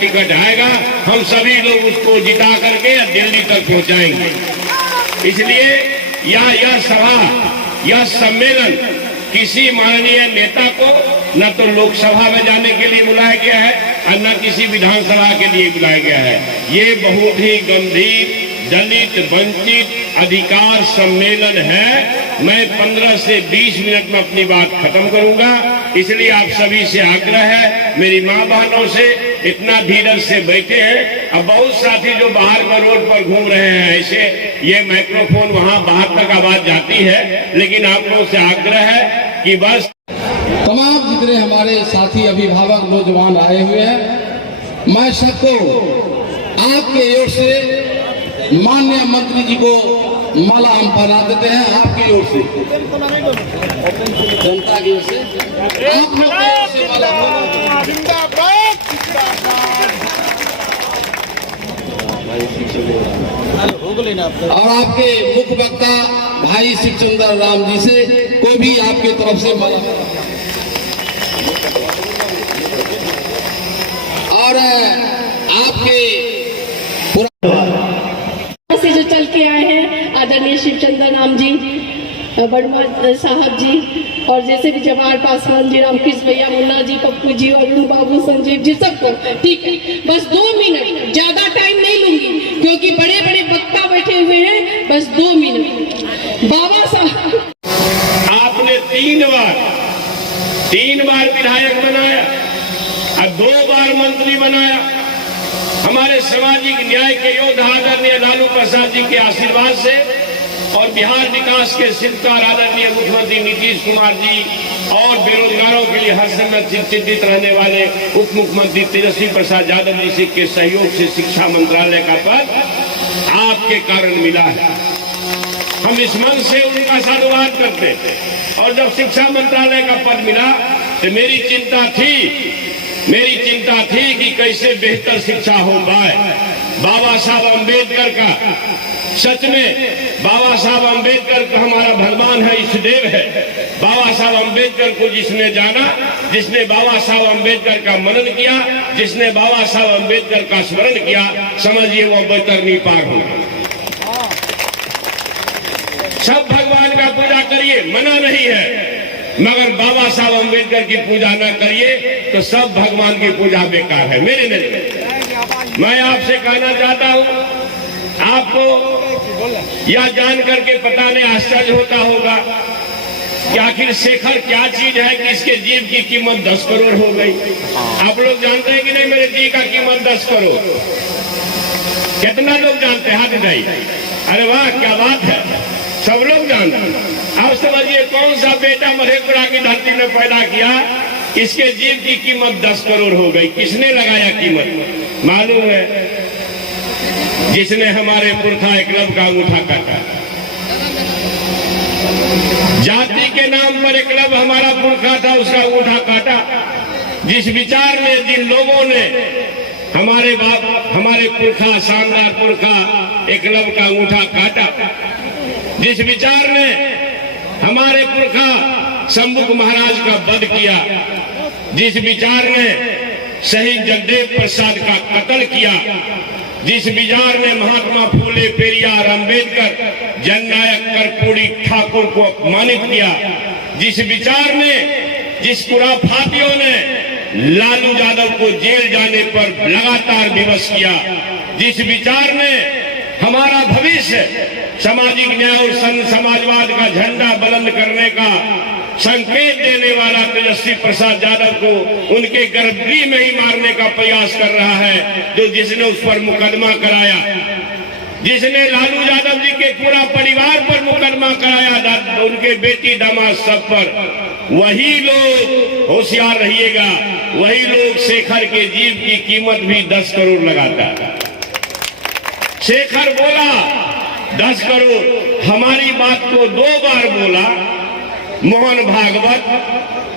Ticket आएगा, हम सभी लोग उसको जिता करके दिल्ली तक पहुंचाएंगे। इसलिए यह सभा, यह सम्मेलन किसी माननीय नेता को न तो लोकसभा में जाने के लिए बुलाया गया है और न किसी विधानसभा के लिए बुलाया गया है। ये बहुत ही गंभीर दलित वंचित अधिकार सम्मेलन है। मैं 15 से 20 मिनट में अपनी बात खत्म करूंगा, इसलिए आप सभी से आग्रह है, मेरी माँ बहनों से, इतना धीरज से बैठे हैं। अब बहुत साथी जो बाहर का रोड पर घूम रहे हैं, ऐसे ये माइक्रोफोन वहां बाहर तक आवाज जाती है, लेकिन आप लोगों से आग्रह है कि बस तमाम जितने हमारे साथी अभिभावक नौजवान आए हुए हैं, मैं सबको आपके ओर से माननीय मंत्री जी को माला हम पहना देते हैं। आपकी ओर से, जनता की ओर से, आप लोग की ओर से माला। और आपके मुख्य वक्ता भाई शिवचंद्र राम जी से कोई भी आपके तरफ से माला। और आपके से जो चल के आए हैं आदरणीय शिवचंद्र राम जी, बड़मा साहब जी, और जैसे भी जवाहर पासवान जी, रामकृष्ण भैया, मुन्ना जी, पप्पू जी, अरुण बाबू, संजीव जी, सबको ठीक है। बस 2 मिनट, ज्यादा टाइम नहीं लूंगी क्योंकि बड़े बड़े वक्ता बैठे हुए हैं। बस 2 मिनट। बाबा साहब, आपने 3 बार विधायक बनाया और 2 बार मंत्री बनाया। हमारे सामाजिक न्याय के योद्धा आदरणीय लालू प्रसाद जी के आशीर्वाद से और बिहार विकास के शिल्पकार आदरणीय मुख्यमंत्री नीतीश कुमार जी और बेरोजगारों के लिए हर समय चिंतित रहने वाले उप मुख्यमंत्री तेजस्वी प्रसाद यादव जी के सहयोग से शिक्षा मंत्रालय का पद आपके कारण मिला है। हम इस मन से उनका साधुवाद करते और जब शिक्षा मंत्रालय का पद मिला तो मेरी चिंता थी कि कैसे बेहतर शिक्षा हो पाए। बाबा साहब अम्बेडकर का, सच में बाबा साहब अम्बेडकर का हमारा भगवान है, इष्ट देव है। बाबा साहब अम्बेडकर को जिसने जाना, जिसने बाबा साहब अम्बेडकर का मनन किया, जिसने बाबा साहब अम्बेडकर का स्मरण किया, समझिए वो बैतरनी पार हो। सब भगवान का पूजा करिए, मना नहीं है, मगर बाबा साहब अम्बेडकर की पूजा न करिए तो सब भगवान की पूजा बेकार है। मेरे नजर मैं आपसे कहना चाहता हूं, आपको यह जान करके पता नहीं आश्चर्य होता होगा कि आखिर शेखर क्या चीज है कि इसके जीव की कीमत 10 करोड़ हो गई। आप लोग जानते हैं कि नहीं मेरे जीव का कीमत 10 करोड़? कितना लोग जानते हैं? हाथ उठाइए। अरे वाह, क्या बात है, सब लोग जानते हैं। आप समझिए कौन सा बेटा मधेपुरा की धरती में पैदा किया, इसके जीव की कीमत 10 करोड़ हो गई। किसने लगाया कीमत? मालूम है, जिसने हमारे पुरखा एकलव्य का अंगूठा काटा। जाति के नाम पर एकलव्य हमारा पुरखा था, उसका अंगूठा काटा। जिस विचार ने, जिन लोगों ने हमारे पुरखा, शानदार पुरखा एकलव्य का अंगूठा काटा, जिस विचार ने हमारे पुरखा शंभुक महाराज का वध किया, जिस विचार ने शहीद जगदेव प्रसाद का कत्ल किया, जिस विचार ने महात्मा फूले पेरियार अम्बेडकर जननायक कर्पूरी ठाकुर को अपमानित किया, जिस विचार ने, जिस खुराफातियों ने लालू यादव को जेल जाने पर लगातार विवश किया, जिस विचार ने हमारा भविष्य सामाजिक न्याय और समाजवाद का झंडा बुलंद करने का संकेत देने वाला तेजस्वी प्रसाद यादव को उनके गर्भगृह में ही मारने का प्रयास कर रहा है, जिसने उस पर मुकदमा कराया, जिसने लालू यादव जी के पूरा परिवार पर मुकदमा कराया, उनके बेटी दामाद सब पर, वही लोग, होशियार रहिएगा, वही लोग शेखर के जीव की कीमत भी 10 करोड़ लगाता है। शेखर बोला 10 करोड़, हमारी बात को 2 बार बोला मोहन भागवत,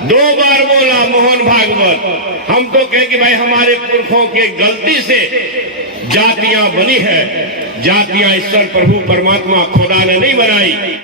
2 बार बोला मोहन भागवत। हम तो कहें कि भाई हमारे पुरखों के गलती से जातियां बनी है, जातियां ईश्वर प्रभु परमात्मा खुदा ने नहीं बनाई।